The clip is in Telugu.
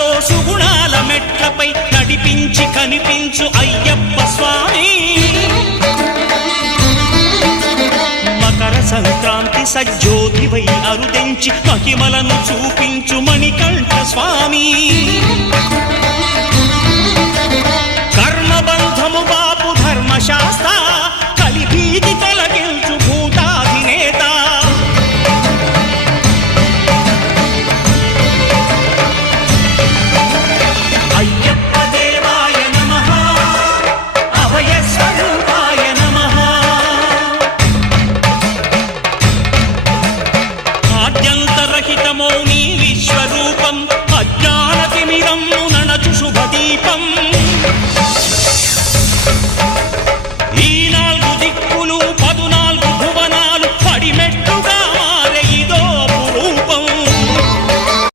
సుఖాలతో సుగుణాల మెట్లపై నడిపించి కనిపించు అయ్యప్ప స్వామి. మకర సంక్రాంతి సజ్జోతివై అరుదెంచి మహిమలను చూపించు మణికంఠ స్వామి. కర్మబంధము బాపు ధర్మశాస్త్ర కలిభీతి తొలగించు భూతాధినేత. అయ్యప్ప దేవాయ నమః, అభయ స్వరూపాయ నమః. ఆద్యంతరహితమో నీ విశ్వరూపం, అజ్ఞానతిమిరం నణచు శుభదీపం.